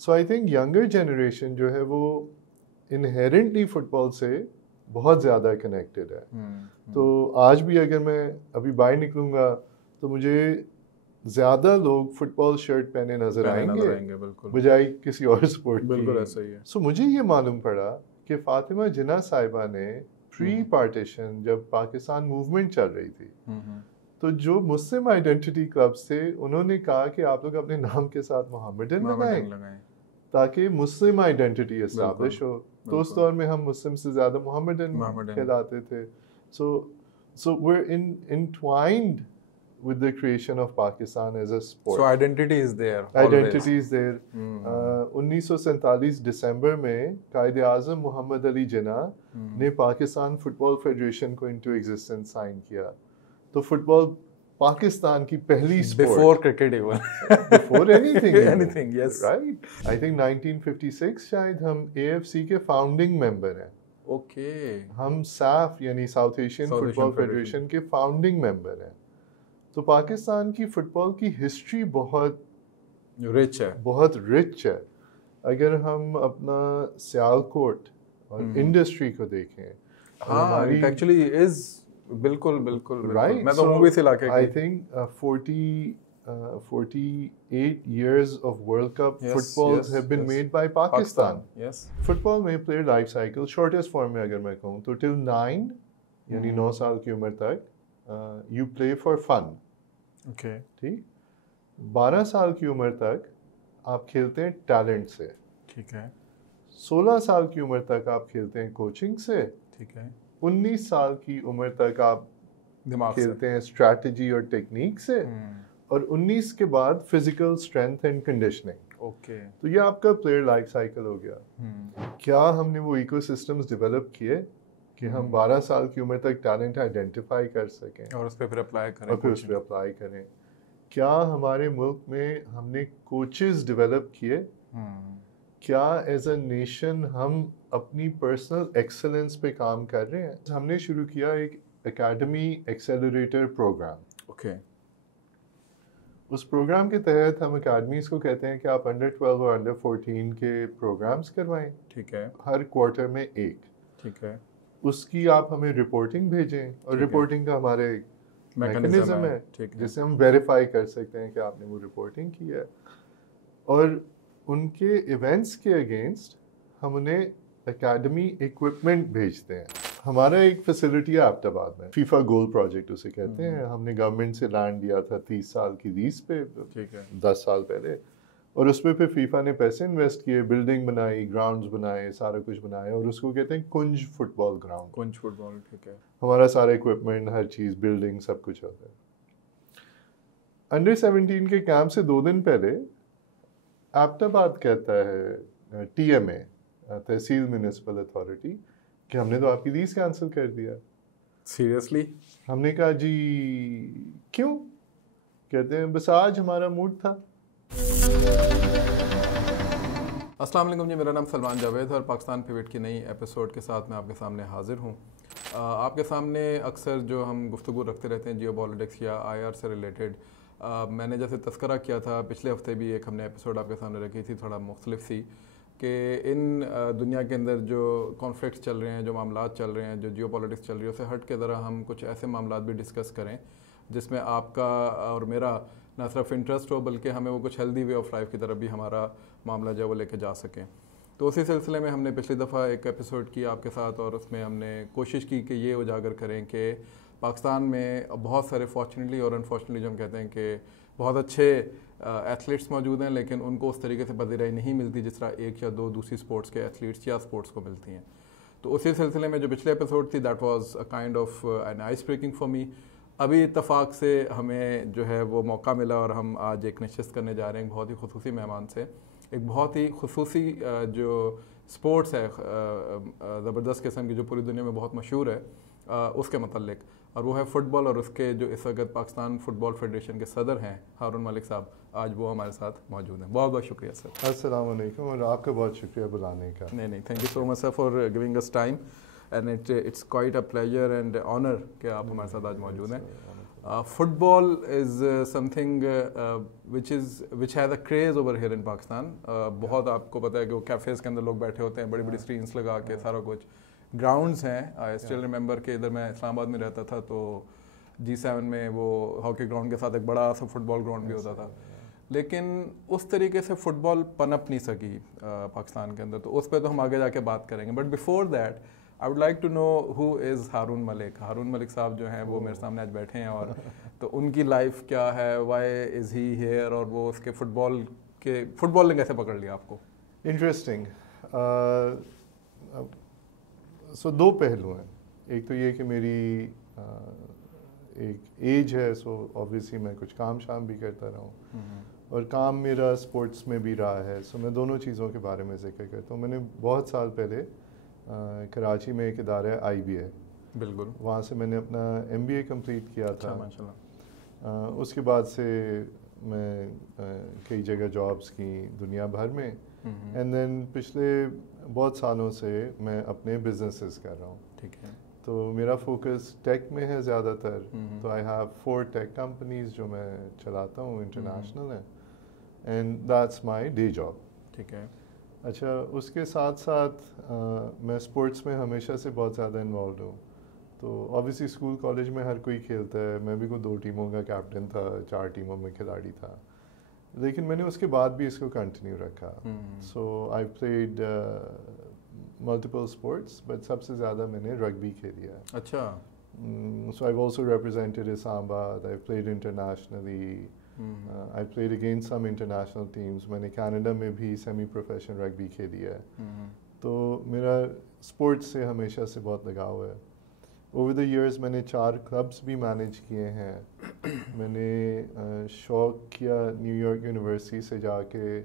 So I think younger generation جو ہے وہ انہیرنٹلی فٹ بال سے بہت زیادہ کنیکٹڈ ہے. تو آج بھی اگر میں ابھی باہر نکلوں گا تو مجھے زیادہ لوگ فٹ بال شرٹ پہنے نظر آئیں گے بجائے کسی اور اسپورٹ کی. بالکل ایسا ہی ہے. سو مجھے یہ معلوم پڑا کہ فاطمہ جناح صاحبہ نے پری پارٹیشن جب پاکستان موومنٹ چل رہی تھی تو جو مسلم آئیڈینٹی کلبس تھے انہوں نے کہا کہ آپ لوگ اپنے نام کے ساتھ محمدن لگائیں تاکہ مسلم آئیڈینٹی اسٹیبلش ہو. تو اس دور میں ہم مسلم سے زیادہ محمدن کہلاتے تھے. سو we're entwined with the creation of Pakistan as a sport. So identity is there. Identity is there. 1947 دسمبر میں قائد اعظم محمد علی جناح نے پاکستان فٹ بال فیڈریشن کو انٹو ایگزسٹنس سائن کیا. تو فٹ بال پاکستان کی پہلی sport before cricket even before anything yes right. I think 1956 شاید ہم AFC کے فاؤنڈنگ ممبر ہیں. okay ہم SAF یعنی ساؤتھ ایشین فٹ بال فیڈریشن کے فاؤنڈنگ ممبر ہیں. تو پاکستان کی فٹ بال کی ہسٹری بہت رچ ہے. اگر ہم اپنا سیالکوٹ اور انڈسٹری کو دیکھیں ایکچولی از بالکل میں تو مووی سے لا کے I think 48 years of World Cup footballs have been made by Pakistan. Football میں player life cycle shortest form میں اگر میں کہوں تو ٹل 9 یعنی 9 سال کی عمر تک یو پلے فار فن. ٹھیک 12 سال کی عمر تک آپ کھیلتے ہیں ٹیلنٹ سے. ٹھیک ہے 16 سال کی عمر تک آپ کھیلتے ہیں کوچنگ سے. ٹھیک ہے 19 سال کی عمر تک آپ کھیلتے ہیں اسٹریٹجی اور ٹیکنیک سے. اور 19 کے بعد physical strength and conditioning. Okay تو یہ آپ کا پلیئر لائف سائیکل ہو گیا. کیا ہم نے وہ ایکو سسٹمز ڈیولپ کیے کہ ہم 12 سال کی عمر تک ٹیلنٹ آئیڈینٹیفائی کر سکیں اور اس پہ پھر اپلائی کریں. کیا ہمارے ملک میں ہم نے کوچز ڈیولپ کیے. کیا ایز اے نیشن ہم اپنی پرسنل ایکسلنس پہ کام کر رہے ہیں. ہم نے شروع کیا ایک اکیڈمی ایکسیلریٹر پروگرام. اوکے اس پروگرام کے تحت ہم اکیڈمیز کو کہتے ہیں کہ آپ انڈر 12 اور انڈر 14 کے پروگرامز کروائیں. ٹھیک ہے ہر کوارٹر میں ایک. ٹھیک ہے اس کی آپ ہمیں رپورٹنگ بھیجیں اور رپورٹنگ کا ہمارے میکینزم ہے جس سے ہم ویریفائی کر سکتے ہیں کہ آپ نے وہ رپورٹنگ کی ہے. اور ان کے ایونٹس کے اگینسٹ ہم انہیں اکیڈمی ایکوپمنٹ بھیجتے ہیں. ہمارا ایک فیسلٹی ہے آبد آباد میں فیفا گول پروجیکٹ اسے کہتے ہیں. ہم نے گورنمنٹ سے لینڈ دیا تھا 30 سال کی لیز پہ 10 سال پہلے. اور اس پہ پھر فیفا نے پیسے انویسٹ کیے, بلڈنگ بنائی, گراؤنڈز بنائے, سارا کچھ بنایا. اور اس کو کہتے ہیں کنج فٹ بال گراؤنڈ. کنج فٹ بال. ٹھیک ہے ہمارا سارا اکوپمنٹ ہر چیز بلڈنگ سب کچھ ہوتا ہے. انڈر 17 کے کیمپ سے 2 دن پہلے آبد آباد کہتا ہے TMA تحصیل میونسپل اتھارٹی کہ ہم نے تو آپ کی لیز کینسل کر دیا. سیریسلی؟ ہم نے کہا جی کیوں؟ کہتے ہیں بس آج ہمارا موڈ تھا. السلام علیکم جی, میرا نام سلمان جاوید ہے اور پاکستان پیوٹ کی نئی ایپیسوڈ کے ساتھ میں آپ کے سامنے حاضر ہوں. آپ کے سامنے اکثر جو ہم گفتگو رکھتے رہتے ہیں جیو پالیٹکس یا IR سے ریلیٹڈ, میں نے جیسے تذکرہ کیا تھا پچھلے ہفتے بھی ایک ہم نے ایپیسوڈ آپ کے سامنے رکھی تھی, تھوڑا مختلف سی, کہ ان دنیا کے اندر جو کانفلکٹس چل رہے ہیں, جو معاملات چل رہے ہیں, جو جیو پالیٹکس چل رہی ہے, اسے ہٹ کے ذرا ہم کچھ ایسے معاملات بھی ڈسکس کریں جس میں آپ کا اور میرا نہ صرف انٹرسٹ ہو بلکہ ہمیں وہ کچھ ہیلدی وے آف لائف کی طرف بھی ہمارا معاملہ جو ہے وہ لے کے جا سکیں. تو اسی سلسلے میں ہم نے پچھلی دفعہ ایک ایپیسوڈ کیا آپ کے ساتھ اور اس میں ہم نے کوشش کی کہ یہ اجاگر کریں کہ پاکستان میں بہت سارے فارچونیٹلی اور انفارچونیٹلی جو ہم کہتے ہیں کہ بہت اچھے ایتھلیٹس موجود ہیں لیکن ان کو اس طریقے سے پذیرائی نہیں ملتی جس طرح ایک یا دو دوسری اسپورٹس کے ایتھلیٹس یا اسپورٹس کو ملتی ہیں. تو اسی سلسلے میں جو پچھلے ایپیسوڈ تھی that was a kind of an ice breaking for me. ابھی اتفاق سے ہمیں جو ہے وہ موقع ملا اور ہم آج ایک نشست کرنے جا رہے ہیں ایک بہت ہی خصوصی مہمان سے, ایک بہت ہی خصوصی جو اسپورٹس ہے زبردست قسم کی جو پوری دنیا میں بہت مشہور ہے اس کے متعلق, اور وہ ہے فٹ بال. اور اس کے جو اس وقت پاکستان فٹ بال فیڈریشن کے صدر ہیں ہارون ملک صاحب, آج وہ ہمارے ساتھ موجود ہیں. بہت بہت شکریہ سر. السلام علیکم, اور آپ کا بہت شکریہ بلانے کا. نہیں thank you so much sir for giving اس time and it's quite a pleasure and honour کہ آپ ہمارے ساتھ آج موجود ہیں. Football is something which has a craze over here in Pakistan. بہت آپ کو پتہ ہے کہ وہ کیفیز کے اندر لوگ بیٹھے ہوتے ہیں, بڑی بڑی اسکرینس لگا کے سارا کچھ. گراؤنڈس ہیں, آئی اسٹل ریممبر کہ ادھر میں اسلام آباد میں رہتا تھا تو G7 میں وہ ہاکی گراؤنڈ کے ساتھ ایک بڑا سا فٹ بال گراؤنڈ بھی ہوتا تھا, لیکن اس طریقے سے فٹ بال پنپ نہیں سکی پاکستان کے اندر, تو اس پہ تو ہم آگے جا کے بات کریں گے. But before that I would like to know who is Haroon Malik. Haroon Malik صاحب جو ہیں وہ میرے سامنے آج بیٹھے ہیں, اور تو ان کی لائف کیا ہے, وائی از ہی ہیئر, اور وہ اس کے فٹ بال نے کیسے پکڑ لیا آپ کو؟ انٹرسٹنگ. سو دو پہلو ہیں. ایک تو یہ کہ میری ایک ایج ہے, سو آبویسلی میں کچھ کام شام بھی کرتا رہا ہوں, اور کام میرا اسپورٹس میں بھی رہا ہے. سو میں دونوں چیزوں کے بارے میں ذکر کرتا ہوں. میں نے بہت سال پہلے کراچی میں ایک ادارہ ہے IBA, بالکل, وہاں سے میں نے اپنا MBA کمپلیٹ کیا تھا. ماشاء اللہ. اس کے بعد سے میں کئی جگہ جابس کی دنیا بھر میں, اینڈ دین پچھلے بہت سالوں سے میں اپنے بزنسز کر رہا ہوں. ٹھیک ہے. تو میرا فوکس ٹیک میں ہے زیادہ تر. تو آئی ہیو 4 ٹیک کمپنیز جو میں چلاتا ہوں, انٹرنیشنل ہیں, and that's my day job. ٹھیک ہے. اچھا, اس کے ساتھ ساتھ میں اسپورٹس میں ہمیشہ سے بہت زیادہ انوالوڈ ہوں. تو آبویسلی اسکول کالج میں ہر کوئی کھیلتا ہے, میں بھی کوئی 2 ٹیموں کا کیپٹن تھا, 4 ٹیموں میں کھلاڑی تھا, لیکن میں نے اس کے بعد بھی اس کو کنٹینیو رکھا. So I played multiple sports, but سب سے زیادہ میں نے رگبی کھیلی ہے. اچھا. سو I also represented Islamabad. I played internationally. I played against some international teams. میں نے کینیڈا میں بھی سیمی پروفیشنل رگبی کھیلی ہے. تو میرا اسپورٹس سے ہمیشہ سے بہت لگاؤ ہے. اوور دا ایئرز میں نے 4 کلبس بھی مینیج کیے ہیں. میں نے شوق کیا نیو یارک یونیورسٹی سے جا کے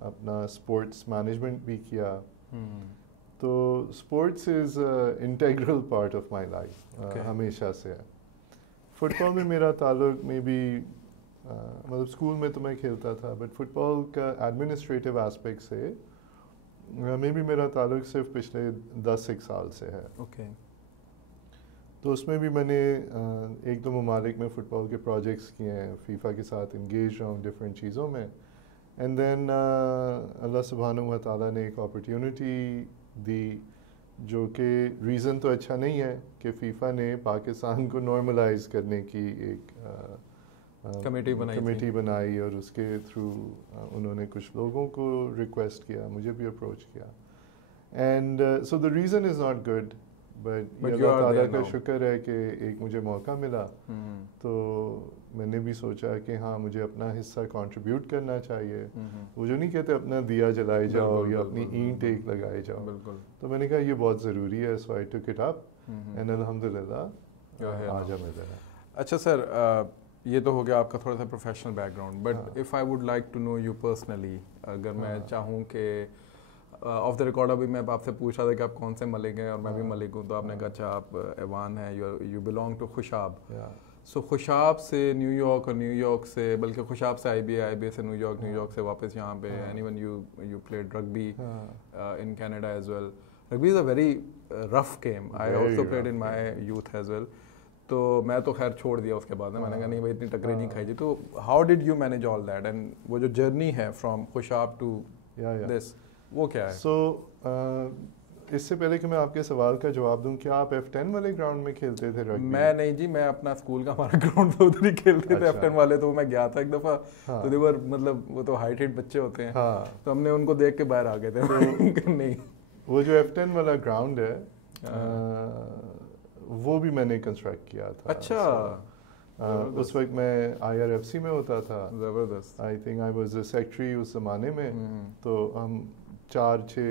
اپنا اسپورٹس مینجمنٹ بھی کیا. تو sports is integral part of my life, ہمیشہ سے ہے. فٹ بال میں میرا تعلق میں بھی مطلب اسکول میں تو میں کھیلتا تھا, بٹ فٹ بال کا ایڈمنسٹریٹو اسپیکٹ سے میں بھی میرا تعلق صرف پچھلے 10 سال سے ہے. اوکے. تو اس میں بھی میں نے 1-2 ممالک میں فٹ بال کے پروجیکٹس کیے ہیں, فیفا کے ساتھ انگیج رہا ہوں ڈفرینٹ چیزوں میں. اینڈ دین اللہ سبحانہ و تعالیٰ نے ایک اپرچونیٹی دی, جو کہ ریزن تو اچھا نہیں ہے, کہ فیفا نے پاکستان کو نارملائز کرنے کی ایک کمیٹی بنائی, اور اس کے تھرو انہوں نے کچھ لوگوں کو ریکویسٹ کیا, مجھے بھی اپروچ کیا. And so the reason is not good, but Allah تعالیٰ کا شکر ہے کہ ایک مجھے موقع ملا. تو میں نے بھی سوچا کہ ہاں مجھے اپنا حصہ کنٹریبیوٹ کرنا چاہیے. وہ جو نہیں کہتے اپنا دیا جلائے جاؤ یا اپنی اینٹ ایک لگائے جاؤ. تو میں نے کہا یہ بہت ضروری ہے. So I took it up, and الحمدللہ آج ہم ادھر ہیں. اچھا سر, یہ تو ہو گیا آپ کا تھوڑا سا professional background, but if I would like to know you personally, اگر میں چاہوں کہ آف دا ریکارڈ ابھی میں آپ سے پوچھ رہا تھا کہ آپ کون سے ملک ہیں, اور میں بھی ملک ہوں, تو آپ نے کہا اچھا آپ ایوان ہیں, یو بلانگ ٹو خوشاب. سو خوشاب سے نیو یارک, اور نیو یارک سے بلکہ خوشاب سے IBA سے نیو یارک, نیو یارک سے واپس یہاں پہ. Anyone you played rugby in Canada as well. Rugby is a very rough game. I also played in my youth as well. تو میں تو خیر چھوڑ دیا اس کے بعد, میں نے کہا نہیں بھائی اتنی ٹکریں نہیں کھائی جی. تو how did you manage all that, and وہ جو جرنی ہے فرام خوشاب ٹو دس, وہ کیا ہے؟ سو اس سے پہلے کہ میں آپ کے سوال کا جواب دوں, کیا آپ F10 والے گراؤنڈ میں کھیلتے تھے رگبی؟ میں نہیں جی, میں اپنا اسکول کا ہمارا گراؤنڈ تھا ادھر ہی کھیلتے تھے F10 والے. تو میں گیا تھا ایک دفعہ, تو دیور مطلب وہ تو ہائٹ ہائٹ بچے ہوتے ہیں, تو ہم نے ان کو دیکھ کے باہر آ گئے تھے. نہیں, وہ جو F10 والا گراؤنڈ ہے وہ بھی میں نے کنسٹرکٹ کیا تھا. اچھا. اس وقت میں IRFC میں ہوتا تھا. زبردست. I think I was a secretary اس زمانے میں. تو ہم 4-6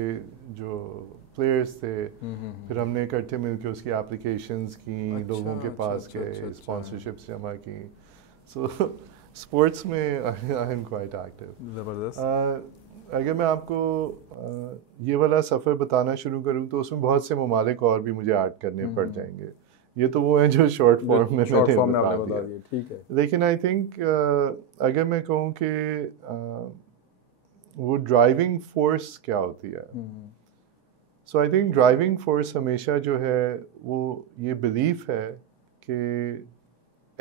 جو پلیئرس تھے, پھر ہم نے اکٹھے مل کے اس کی اپلیکیشنز کی, لوگوں کے پاس گئے, اسپانسرشپس جمع کی. سو اسپورٹس میں آئی ایم کوائٹ ایکٹیو. زبردست. اگر میں آپ کو یہ والا سفر بتانا شروع کروں تو اس میں بہت سے ممالک اور بھی مجھے ایڈ کرنے پڑ جائیں گے. یہ تو وہ ہیں جو شارٹ فارم میں بتا دیا. ٹھیک ہے. لیکن آئی تھنک اگر میں کہوں کہ وہ ڈرائیونگ فورس کیا ہوتی ہے, so I think driving force ہمیشہ جو ہے وہ یہ بلیف ہے کہ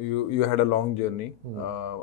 you had a long journey.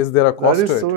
Is there a cost to it? That is so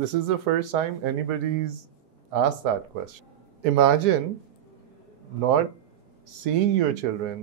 this is the first time anybody's asked that question. Imagine not seeing your children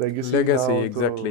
legacy exactly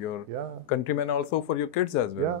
your countrymen, also for your kids as well,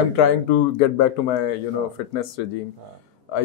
I'm trying to get back to my fitness regime. I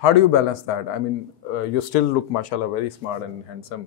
How do you balance that? I mean, you still look mashallah very smart and handsome.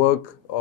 work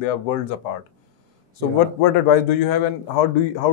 they are worlds apart. So what advice do you have and how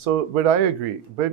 So but I agree. But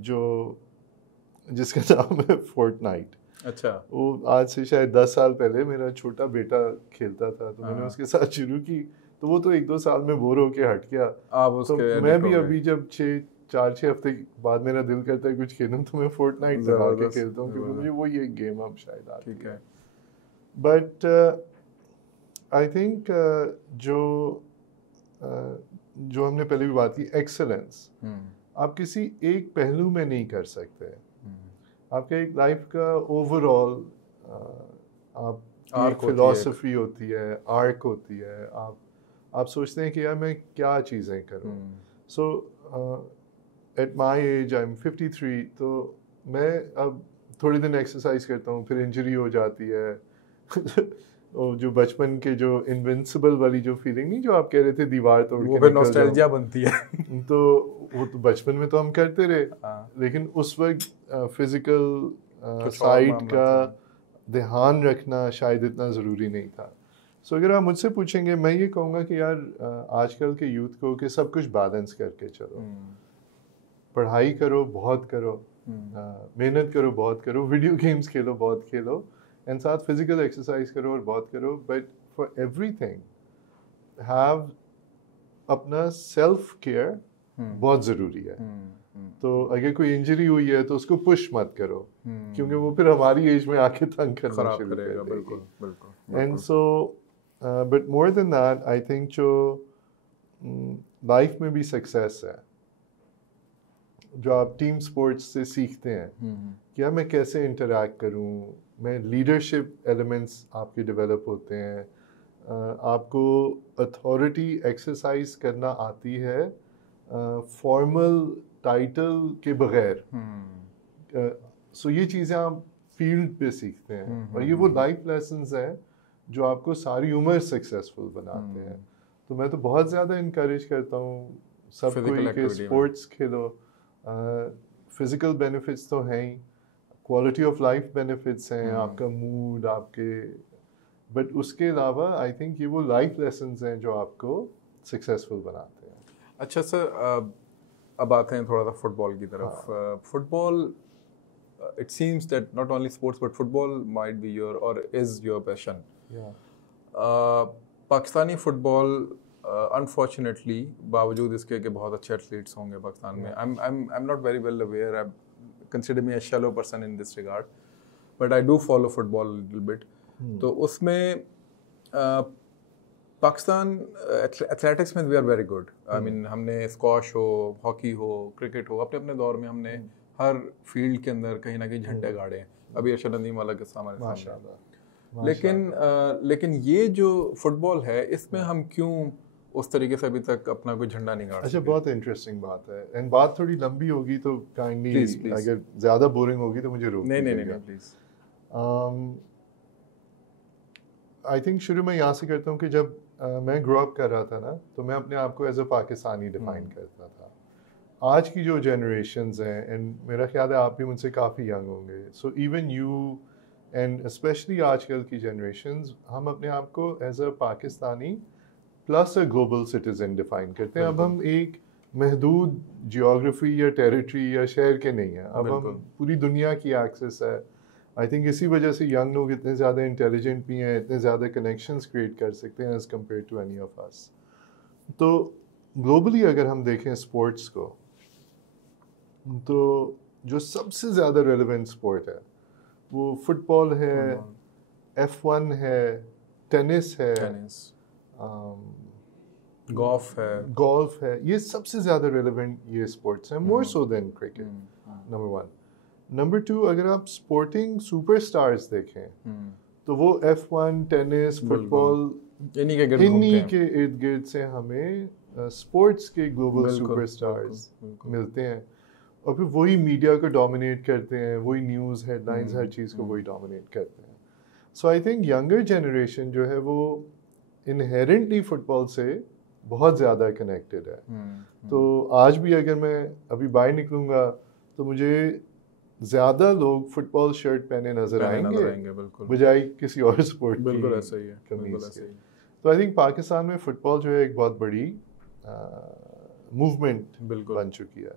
جو جس کا نام ہے فورٹنائٹ. اچھا. وہ آج سے شاید 10 سال پہلے میرا چھوٹا بیٹا کھیلتا تھا تو میں نے اس کے ساتھ شروع کی, تو وہ تو 1-2 سال میں بور ہو کے ہٹ گیا. تو میں بھی ابھی جب 4-6 ہفتے بعد میرا دل کرتا ہے کچھ کھیلوں تو میں فورٹنائٹ لگا کے کھیلتا ہوں, کیونکہ مجھے وہی ایک گیم اب شاید آتی ہے. بٹ آئی تھنک جو ہم نے پہلے بھی بات کی, ایکسلنس آپ کسی ایک پہلو میں نہیں کر سکتے. آپ کا ایک لائف کا اوور آل آپ ایک فلاسفی ہوتی ہے, آرک ہوتی ہے, آپ سوچتے ہیں کہ یار میں کیا چیزیں کروں. So at my age I am 53, تو میں اب تھوڑے دن ایکسرسائز کرتا ہوں, پھر انجری ہو جاتی ہے. جو بچپن کے جو انوینسیبل والی جو فیلنگ نہیں جو آپ کہہ رہے تھے دیوار توڑ کے وہ نوسٹیلجیا بنتی ہے, تو وہ تو بچپن میں تو ہم کرتے رہے, لیکن اس وقت فزیکل سائڈ کا دھیان رکھنا شاید اتنا ضروری نہیں تھا. سو اگر آپ مجھ سے پوچھیں گے, میں یہ کہوں گا کہ یار آج کل کے یوتھ کو کہ سب کچھ بیلنس کر کے چلو. پڑھائی کرو, بہت کرو, محنت کرو, بہت کرو, ویڈیو گیمز کھیلو, بہت کھیلو, اینڈ ساتھ فزیکل ایکسرسائز کرو اور بہت کرو. But for every thing have اپنا سیلف کیئر بہت ضروری ہے. تو اگر کوئی انجری ہوئی ہے تو اس کو پش مت کرو, کیونکہ وہ پھر ہماری ایج میں آ کے تنگ کرنا شروع کر دے گی. And so but more than that I think جو لائف میں بھی سکسیس ہے, جو آپ ٹیم سپورٹس سے سیکھتے ہیں کہ میں کیسے انٹریکٹ کروں, میں لیڈرشپ ایلیمنٹس آپ کے ڈیولپ ہوتے ہیں, آپ کو اتھارٹی ایکسرسائز کرنا آتی ہے فارمل ٹائٹل کے بغیر. سو یہ چیزیں آپ فیلڈ پہ سیکھتے ہیں, اور یہ وہ لائف لیسنز ہیں جو آپ کو ساری عمر سکسیزفل بناتے ہیں. تو میں تو بہت زیادہ انکریج کرتا ہوں سب کو کہ اسپورٹس کھیلو. فزیکل بینیفٹس تو ہیں ہی, کوالٹی آف لائف بینیفٹس ہیں, آپ کا موڈ آپ کے, بٹ اس کے علاوہ آئی تھنک یہ وہ لائف لیسنز ہیں جو آپ کو سکسیزفل بناتے ہیں. اچھا سر, اب آتے ہیں تھوڑا سا فٹ بال کی طرف. Football it seems that not only sports but football might be your اور is your passion. Pakistani football unfortunately باوجود اس کے کہ بہت اچھے ایتھلیٹس ہوں گے پاکستان میں, I'm not very well aware, I consider me a shallow person in this regard, but I do follow football a little bit. تو اس میں پاکستان ایتھلیٹکس میں وی آر ویری گڈ. آئی مین ہم نے اسکواش ہو, ہاکی ہو, کرکٹ ہو, اپنے اپنے دور میں ہم نے ہر فیلڈ کے اندر کہیں نہ کہیں جھنڈے گاڑے ہیں. ابھی ارشد ندیم والا کے سامنے. لیکن یہ جو فٹ بال ہے اس میں ہم کیوں اس طریقے سے ابھی تک اپنا کوئی جھنڈا نہیں گاڑ سکتے؟ اچھا, بہت انٹرسٹنگ بات ہے, اینڈ بات تھوڑی لمبی ہوگی تو کائنڈلی اگر زیادہ بورنگ ہوگی تو مجھے روک دیجیے گا. پلیز. آئی تھنک شروع میں یہاں سے کرتا ہوں کہ جب میں گرو اپ کر رہا تھا نا, تو میں اپنے آپ کو ایز اے پاکستانی ڈیفائن کرتا تھا. آج کی جو جنریشنز ہیں, اینڈ میرا خیال ہے آپ بھی مجھ سے کافی ینگ ہوں گے, so even you and especially آج کل کی جنریشنز, ہم اپنے آپ کو as a Pakistani plus a global citizen define کرتے ہیں. اب ہم ایک محدود جیوگرافی یا ٹیریٹری یا شہر کے نہیں ہیں, اب ہم پوری دنیا کی ایکسیس ہے. آئی تھنک اسی وجہ سے ینگ لوگ اتنے زیادہ انٹیلیجنٹ بھی ہیں, اتنے زیادہ کنیکشنز کریٹ کر سکتے ہیں as compare to any of us. تو گلوبلی اگر ہم دیکھیں اسپورٹس کو, تو جو سب سے زیادہ ریلیونٹ اسپورٹ ہے وہ فٹ بال ہے, F1 ہے, ٹینس ہے, گولف ہے. یہ سب سے زیادہ ریلیونٹ یہ اسپورٹس ہیں, مور سو دین کرکٹ, نمبر 1. نمبر 2, اگر آپ اسپورٹنگ سپر اسٹارز دیکھیں تو وہ F1, ٹینس, فٹ بال, انہی کے ارد گرد سے ہمیں اسپورٹس کے گلوبل سپر اسٹارز ملتے ہیں, اور پھر وہی میڈیا کو ڈومینیٹ کرتے ہیں, وہی نیوز ہیڈ لائنز ہر چیز کو وہی ڈومینیٹ کرتے ہیں. So I think younger generation جو ہے وہ انہیرنٹلی فٹ بال سے بہت زیادہ کنیکٹڈ ہے. تو آج بھی اگر میں ابھی باہر نکلوں گا تو مجھے زیادہ لوگ فٹ بال شرٹ پہنے نظر آئیں گے بجائے کسی اور اسپورٹ کی قمیض کے. تو آئی تھنک پاکستان میں فٹ بال جو ہے ایک بہت بڑی موومنٹ بن چکی ہے.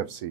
FC,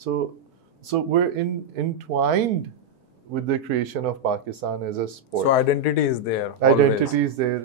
So we're entwined with the creation of Pakistan as a sport. So identity is there. Identity is there.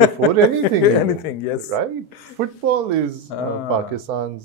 Before anything. Anything, yes. Right. Football is Pakistan's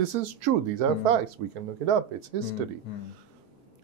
this is true. These are facts. We can look it up. It's history.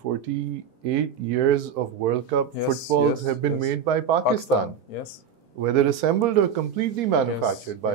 48 years of World Cup footballs have been made by Pakistan. Yes. Whether assembled or completely manufactured by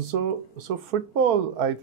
So football I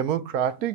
democratic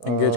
engage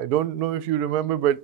I don't know if you remember but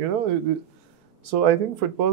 You know, so I think football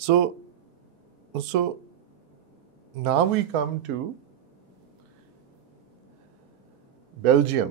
So now we come to Belgium.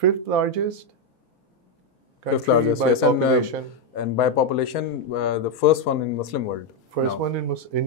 5th largest yes, population. And by population the first one in Muslim world. First now. One in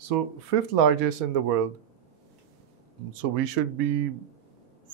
So 5th largest in the world. So we should be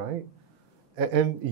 Right? And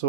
So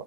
1,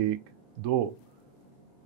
1 2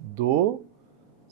2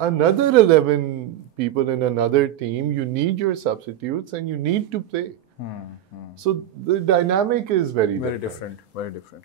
another 11 people in another team, you need your substitutes and you need to play. So the dynamic is very different. Very different.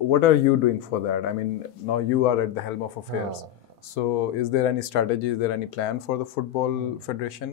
What are you doing for that? I mean, now you are at the helm of affairs. So, is there any strategy? Is there any plan for the football federation?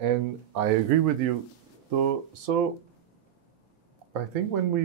and I agree with you. So I think when we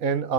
and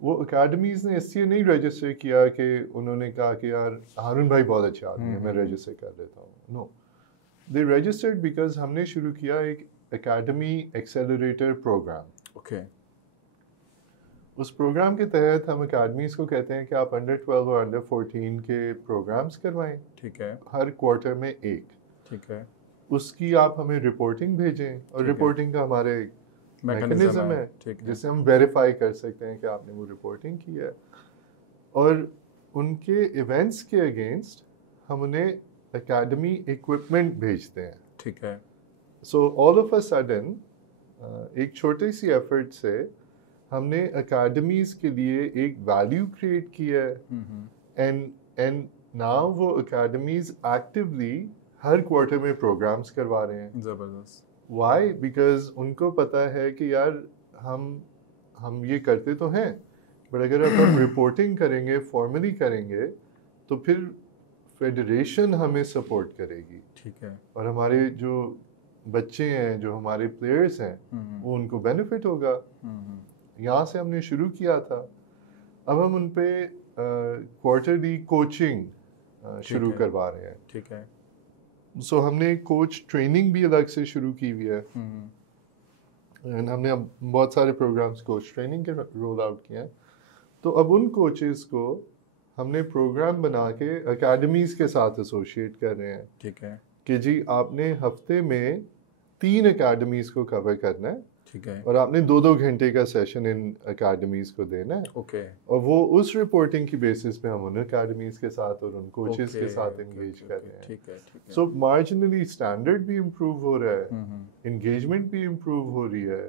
وہ academies نے اس لیے نہیں register کیا کہ انہوں نے کہا کہ یار ہارون بھائی بہت اچھا آدمی ہے میں رجسٹر کر لیتا ہوں. نو, دے رجسٹرڈ بیکاز ہم نے شروع کیا ایک اکیڈمی ایکسیلریٹر پروگرام. اوکے. اس پروگرام کے تحت ہم اکیڈمیز کو کہتے ہیں کہ آپ انڈر 12 اور انڈر 14 کے پروگرامز کروائیں. ٹھیک ہے. ہر کوارٹر میں ایک. ٹھیک ہے. اس کی آپ ہمیں رپورٹنگ بھیجیں اور رپورٹنگ کا ہمارے میکنزم ہے جس سے ہم ویریفائی کر سکتے ہیں کہ آپ نے وہ رپورٹنگ کی ہے. اور ان کے ایونٹس کے اگینسٹ ہم انہیں اکیڈمی ایکوپمنٹ بھیجتے ہیں. ٹھیک ہے. سو آل آف اے سڈن ایک چھوٹی سی ایفرٹ سے ہم نے اکیڈمیز کے لیے ایک ویلیو کریٹ کی ہے. اینڈ ناؤ وہ اکیڈمیز ایکٹیولی ہر کوارٹر میں پروگرامز کروا رہے ہیں. زبردست. وائی؟ بیکاز ان کو پتہ ہے کہ یار ہم یہ کرتے تو ہیں بٹ اگر اب ہم رپورٹنگ کریں گے فارملی کریں گے تو پھر فیڈریشن ہمیں سپورٹ کرے گی. ٹھیک ہے. اور ہمارے جو بچے ہیں جو ہمارے پلیئرس ہیں وہ ان کو بینیفٹ ہوگا. یہاں سے ہم نے شروع کیا تھا. اب ہم ان پہ کوارٹرلی کوچنگ شروع کروا رہے ہیں. ٹھیک ہے. سو ہم نے کوچ ٹریننگ بھی الگ سے شروع کی ہوئی ہے. ہم نے اب بہت سارے پروگرامز کوچ ٹریننگ کے رول آؤٹ کیے ہیں. تو اب ان کوچز کو ہم نے پروگرام بنا کے اکیڈمیز کے ساتھ ایسوشیٹ کر رہے ہیں. ٹھیک ہے. کہ جی آپ نے ہفتے میں 3 اکیڈمیز کو کور کرنا ہے. ٹھیک ہے. اور آپ نے 2 گھنٹے کا سیشن ان اکیڈمیز کو دینا ہے. اوکے. اور وہ اس رپورٹنگ کی بیسس پہ ہم ان اکیڈمیز کے ساتھ اور ان کوچز کے ساتھ انگیج کر رہے ہیں. ٹھیک ہے. سو مارجنلی اسٹینڈرڈ بھی امپروو ہو رہا ہے, انگیجمنٹ بھی امپروو ہو رہی ہے.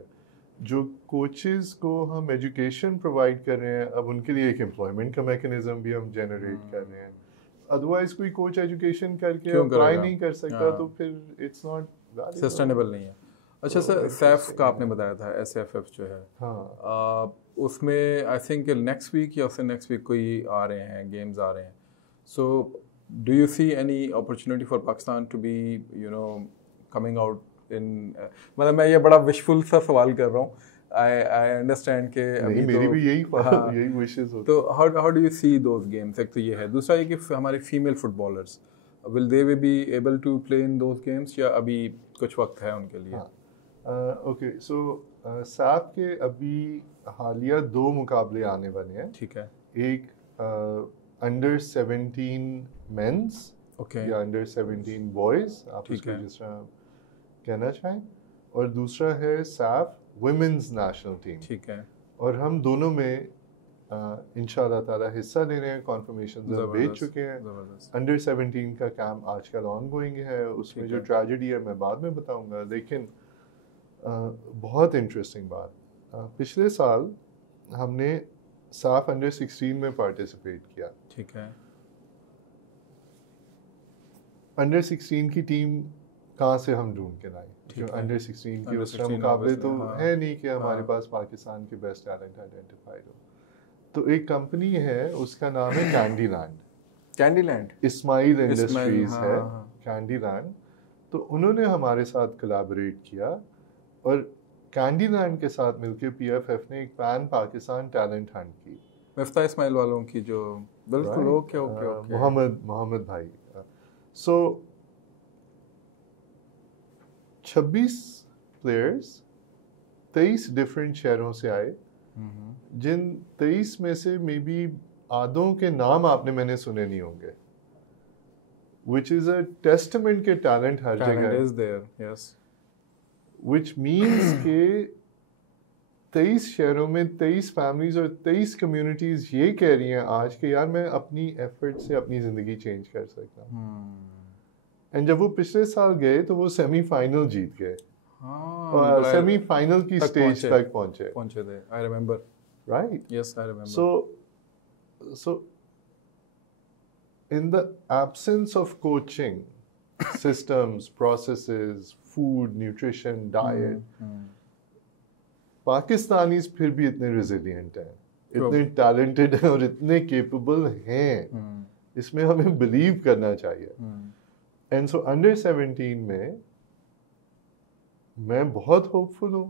جو کوچز کو ہم ایجوکیشن پرووائڈ کر رہے ہیں اب ان کے لیے ایک امپلائمنٹ کا میکنزم بھی ہم جنریٹ کر رہے ہیں. ادروائز کوئی کوچ ایجوکیشن کر کے اپلائی نہیں کر سکتا تو پھر اٹس ناٹ سسٹینیبل نہیں ہے. اچھا سر, سیف کا آپ نے بتایا تھا, ایس ایف ایف جو ہے, ہاں, اس میں آئی تھنک نیکسٹ ویک یا اس سے نیکسٹ ویک کوئی آ رہے ہیں گیمز آ رہے ہیں. So do you see any opportunity for Pakistan to be you know coming out in, مطلب میں یہ بڑا وشفل سا سوال کر رہا ہوں. I understand کہ ابھی میری بھی یہی وشز ہوتی. تو how do you see those games? ایک تو یہ ہے. دوسرا یہ کہ ہمارے female footballers will they be able to play in those games یا ابھی کچھ وقت ہے ان کے لیے؟ اوکے. سو سیف کے ابھی حالیہ 2 مقابلے آنے والے ہیں. ٹھیک ہے. ایک انڈر 17 مینس یا انڈر 17 بوائز, آپ اس کو جس طرح کہنا چاہیں, اور دوسرا ہے سیف ویمنز نیشنل ٹیم. ٹھیک ہے. اور ہم دونوں میں انشاءاللہ تعالیٰ حصہ لے رہے ہیں, کنفرمیشن بھیج چکے ہیں. انڈر 17 کا کیمپ آج کل آن گوئنگ ہے. اس میں جو ٹریجڈی ہے میں بعد میں بتاؤں گا. لیکن بہت انٹرسٹنگ بات, پچھلے سال ہم نے سیف انڈر 16 میں پارٹیسپیٹ کیا. ٹھیک ہے. انڈر 16 کی ٹیم کہاں سے ہم ڈھونڈ کے لائیں, انڈر 16 کی اس طرح مقابلے تو ہے نہیں کہ ہمارے پاس پاکستان کے بیسٹ ٹیلنٹ آئیڈینٹیفائڈ ہو. تو ایک کمپنی ہے, اس کا نام ہے کینڈی لینڈ. کینڈی لینڈ اسماعیل انڈسٹریز ہے کینڈی لینڈ. تو انہوں نے ہمارے ساتھ کولیبوریٹ کیا اور کینڈی لینڈ کے ساتھ مل کے پی ایف ایف نے ایک پین پاکستان ٹیلنٹ ہنٹ کی. مفتاح اسماعیل والوں کی جو بالکل اوکے محمد بھائی. سو 26 پلیئرز 23 ڈفرینٹ شہروں سے آئے, جن 23 میں سے مے بی آدھوں کے نام آپ نے میں نے سنے نہیں ہوں گے, which is a testament کہ ٹیلنٹ ہر جگہ ہے. which means کہ 23 شہروں میں 23 فیملیز اور 23 کمیونٹیز یہ کہہ رہی ہیں آج کہ یار میں اپنی ایفرٹ سے اپنی زندگی چینج کر سکتا ہوں. اینڈ جب وہ پچھلے سال گئے تو وہ سیمی فائنل جیت گئے, سیمی فائنل کی سٹیج تک پہنچے تھے. I remember. Right? Yes, I remember. So in the absence of coaching, systems, processes, food, nutrition, diet, Pakistanis پھر بھی اتنے ریزیلینٹ ہیں, اتنے ٹیلنٹڈ ہیں اور اتنے کیپیبل ہیں. اس میں ہمیں بلیو کرنا چاہیے. اینڈ سو انڈر 17 میں بہت ہوپ فل ہوں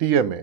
TMA,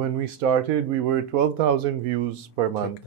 when we started we were 12,000 views per month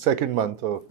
second month of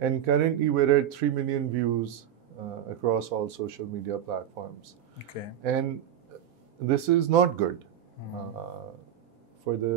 And currently we're at 3 million views across all social media platforms. Okay. And this is not good. For the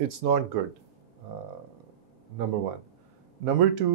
it's not good. Number 1. Number 2,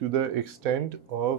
to the extent of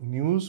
news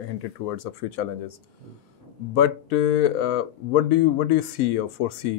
hinted towards a few challenges, but what do you see or foresee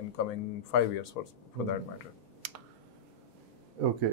in coming 5 years for that matter? Okay,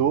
2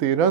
13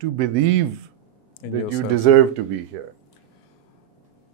to believe that you deserve to be here.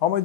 How much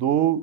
2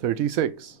36.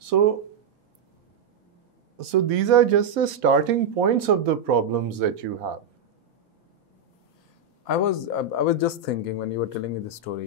So these are just the starting points of the problems that you have. I was just thinking when you were telling me this story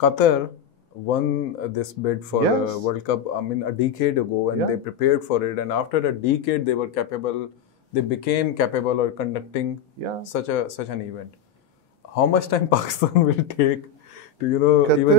Qatar won this bid for Yes. World Cup I mean a decade ago and Yeah. they prepared for it, and after a decade they became capable of conducting Yeah. such an event. How much time Pakistan will take to even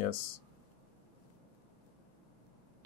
Yes.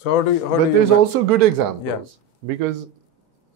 So how do you, but there's also good examples, because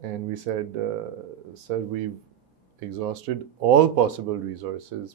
and we said sir, we've exhausted all possible resources,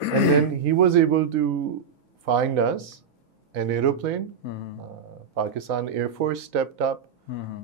and then he was able to find us an aeroplane. Pakistan Air Force stepped up,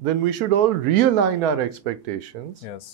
then we should all realign our expectations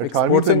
sporting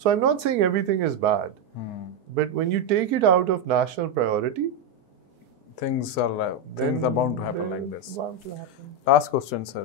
So I'm not saying everything is bad, but when you take it out of national priority, things are bound to happen like this. Last question sir,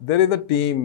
There is a team,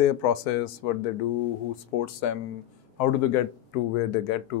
their process, what they do, who supports them, how do they get to where they get to.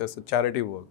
just a charity work?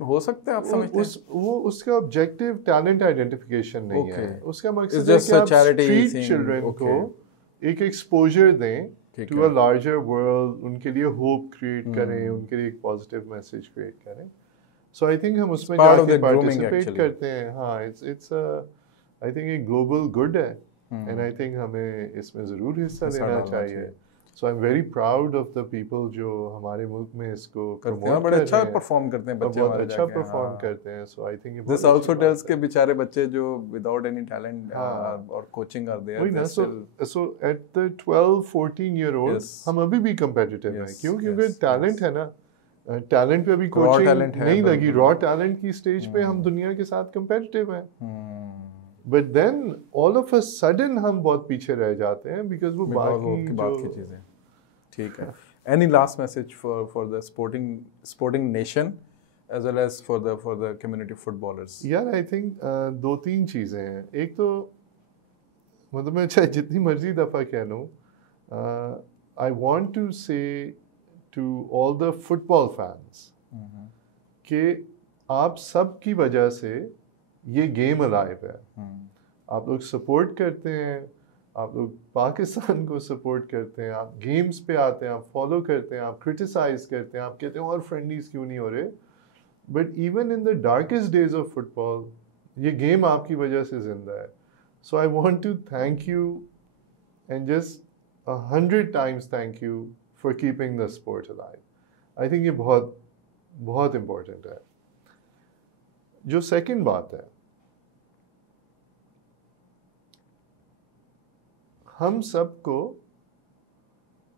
ہو سکتا ہے آپ سمجھتے ہیں وہ اس کا objective talent identification نہیں ہے, اس کا مقصد ہے کہ آپ اسٹریٹ چلڈرن کو ایک ایکسپوجر دیں ٹو اے لارجر ورلڈ, ان کے لیے ہوپ کریٹ کریں, ان کے لیے ایک پازیٹیو میسج کریٹ کریں. سو آئی تھنک ہم اس میں جا کے پارٹیسپیٹ کرتے ہیں. ہاں, اٹس آئی تھنک ایک گلوبل گڈ ہے, اینڈ آئی تھنک ہمیں اس میں ضرور حصہ لینا چاہیے. So I am very proud of the people جو ہمارے ملک میں اس کو پروموٹ بڑے اچھا پرفارم کرتے ہیں بچے, بہت اچھا پرفارم کرتے ہیں. So I think this also tells کے بیچارے بچے جو وداؤٹ اینی ٹیلنٹ اور coaching are there. So at the 12-14 year old ہم ابھی بھی کمپیٹیٹیو ہیں. کیوں؟ کیونکہ ٹیلنٹ ہے نا, ٹیلنٹ پہ ابھی کوچنگ نہیں لگی. را ٹیلنٹ کی اسٹیج پہ ہم دنیا کے ساتھ کمپیٹیٹیو ہیں, but then all of a sudden ہم بہت پیچھے رہ جاتے ہیں بیکاز وہ باقی چیزیں. ٹھیک ہے, any last message for the sporting nation as well as for the community footballers? یار آئی تھنک 2-3 چیزیں ہیں. ایک تو مطلب میں چاہے جتنی مرضی دفعہ کہہ لوں, I want to say to all the football fans کہ آپ سب کی وجہ سے یہ گیم الائیو ہے. آپ لوگ سپورٹ کرتے ہیں, آپ لوگ پاکستان کو سپورٹ کرتے ہیں, آپ گیمز پہ آتے ہیں, آپ فالو کرتے ہیں, آپ کرٹیسائز کرتے ہیں, آپ کہتے ہیں اور فرینڈلیز کیوں نہیں ہو رہے. But even in the darkest days of football یہ گیم آپ کی وجہ سے زندہ ہے. So I want to thank you and just 100 times thank you for keeping the sport alive. I think یہ بہت بہت امپورٹنٹ ہے. جو سیکنڈ بات ہے, ہم سب کو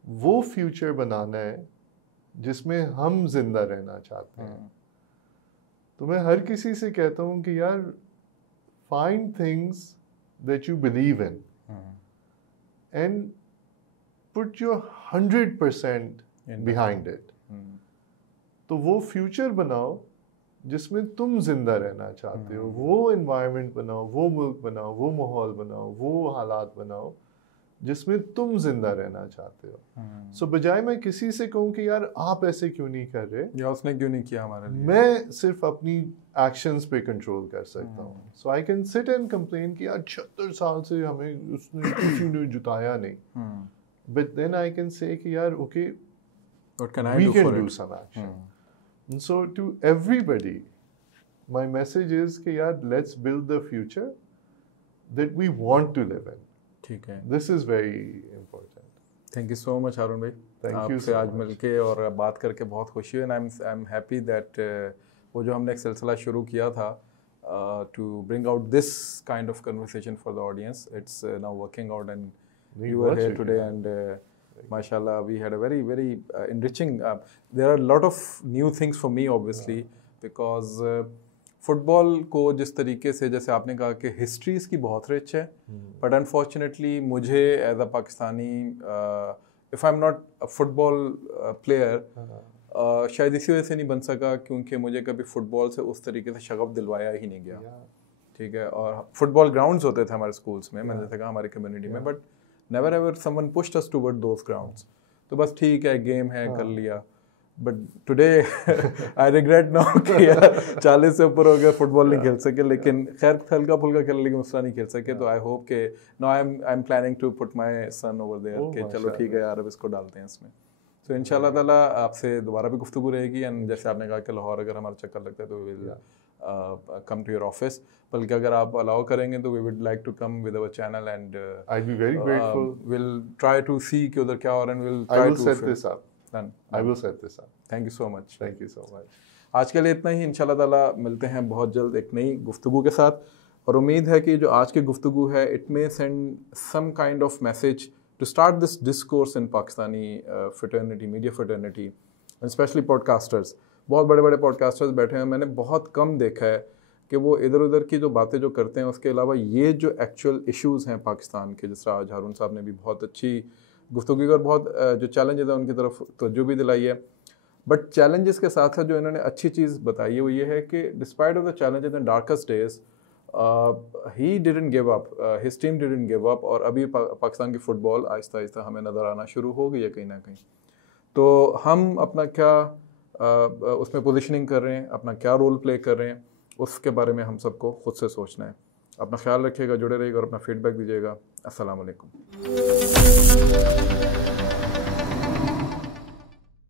وہ فیوچر بنانا ہے جس میں ہم زندہ رہنا چاہتے ہیں. تو میں ہر کسی سے کہتا ہوں کہ یار find things that you believe in and put your 100% behind it. تو وہ فیوچر بناؤ جس میں تم زندہ رہنا چاہتے ہو, وہ انوائرمنٹ بناؤ, وہ ملک بناؤ, وہ ماحول بناؤ, وہ حالات بناؤ جس میں تم زندہ رہنا چاہتے ہو. سو بجائے میں کسی سے کہوں کہ یار آپ ایسے کیوں نہیں کر رہے, یا اس نے کیوں نہیں کیا ہمارے لیے, میں صرف اپنی ایکشنز پہ کنٹرول کر سکتا ہوں. So I can sit and complain کہ یار 76 سال سے ہمیں اس نے کسی نے جتایا نہیں, but then I can say کہ یار okay we can do some action. So to everybody my message is کہ یار let's build the future that we want to live in. ٹھیک ہے, this is very important. Thank you so much Haroon بھائی, آپ سے آج مل کے اور بات کر کے بہت خوشی ہوئی. آئی ایم ہیپی دیٹ وہ جو ہم نے ایک سلسلہ شروع کیا تھا to bring out this kind of conversation for the audience, it's now working out and you are here today and MashaAllah, we had a very, very enriching, there are a lot of new things for me obviously, because foot کو جس طریقے سے جیسے آپ نے کہا کہ history اس کی بہت رچ ہے, بٹ انفارچونیٹلی مجھے as a Pakistani if I am not a football player, شاید اسی وجہ سے نہیں بن سکا کیونکہ مجھے کبھی فٹ بال سے اس طریقے سے شغف دلوایا ہی نہیں گیا. ٹھیک ہے, اور فٹ بال گراؤنڈز ہوتے تھے ہمارے اسکولس میں, میں نے کہا ہماری کمیونٹی میں, but never ever someone pushed us toward those grounds. تو بس ٹھیک ہے گیم ہے کر لیا, but today I regret now کہ 40 سے اوپر ہو گیا فٹ بال نہیں کھیل سکے, لیکن خیر ہلکا پھلکا کھیل لیکن اس طرح نہیں کھیل سکے. تو آئی ہوپ کہ now I am planning to put my son over there کہ چلو ٹھیک ہے یار اب اس کو ڈالتے ہیں اس میں. تو ان شاء اللہ تعالیٰ آپ سے دوبارہ بھی گفتگو رہے گی, اینڈ جیسے آپ نے کہا کہ لاہور اگر ہمارا چکر لگتا ہے تو وی ول come to your office, بلکہ اگر آپ الاؤ کریں گے تو we would like to come with our channel and I'd be very grateful. We'll try to see کہ ادھر کیا ہو رہا ہے, and we'll try to I will set this up. Done. I will set this up. Thank you so much. Thank you so much. آج کے لیے اتنا ہی, انشاءاللہ تعالیٰ ملتے ہیں بہت جلد ایک نئی گفتگو کے ساتھ, اور امید ہے کہ جو آج کی گفتگو ہے it may send some kind of message to start this discourse in Pakistani fraternity, media fraternity, and especially podcasters. بہت بڑے بڑے پوڈ کاسٹرز بیٹھے ہیں, میں نے بہت کم دیکھا ہے کہ وہ ادھر ادھر کی جو باتیں جو کرتے ہیں اس کے علاوہ یہ جو ایکچوئل ایشوز ہیں پاکستان کے, جس طرح آج ہارون صاحب نے بھی بہت اچھی گفتگو کی اور بہت جو چیلنجز ہیں ان کی طرف توجہ بھی دلائی ہے. بٹ چیلنجز کے ساتھ ساتھ جو انہوں نے اچھی چیز بتائی ہے وہ یہ ہے کہ despite of the challenges in darkest days he didn't give up, his team didn't give up, اور ابھی پاکستان کی فٹ بال آہستہ آہستہ ہمیں نظر آنا شروع ہو گئی ہے کہیں نہ کہیں. تو ہم اپنا کیا اس میں پوزیشننگ کر رہے ہیں، اپنا کیا رول پلے کر رہے ہیں، اس کے بارے میں ہم سب کو خود سے سوچنا ہے. اپنا خیال رکھیے گا، جڑے رہیے گا اور اپنا فیڈ بیک دیجیے گا. السلام علیکم.